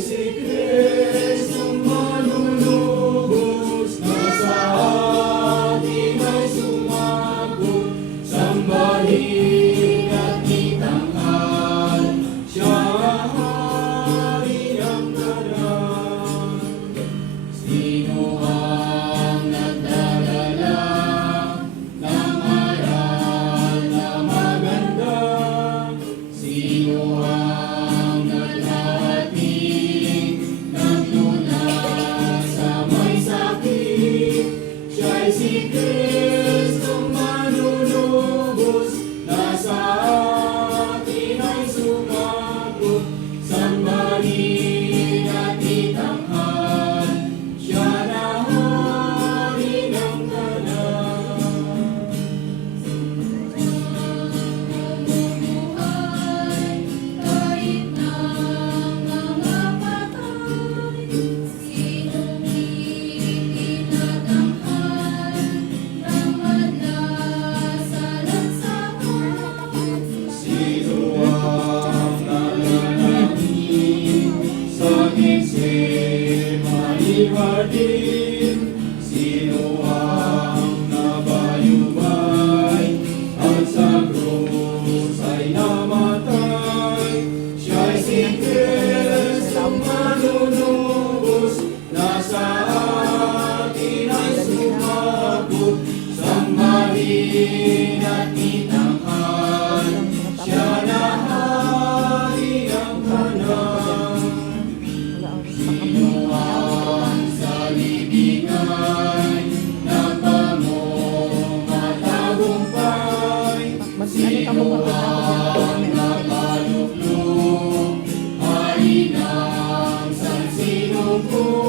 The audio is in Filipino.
si Kristong manunubos na sa atin ay sumako. Sambahin at itanghal, siya ang hari ng lahat. Sino ang nagdadala ng aral na maganda? Sino ang naghahatid ng lunas sa may sakit? Siya'y si Kristong manunubos na sa atin ay sumako. Sambahin at itanghal, siya na hari ng lahat. Kahit na mga patay, sinong itinatanghal ng madla sa lansangan? Sino ang nananangin sa Getsemani hardin? Sino ang nabayubay at sa krus ay namatay? Siya'y si Kristong manunubos na sa atin ay sumako. Sambahin at itanghal, siya na hari ng lahat. Sino ang sa libingan nagpamumatagumpay? Sino ang nakaluklok? Hari ng sansinukoy.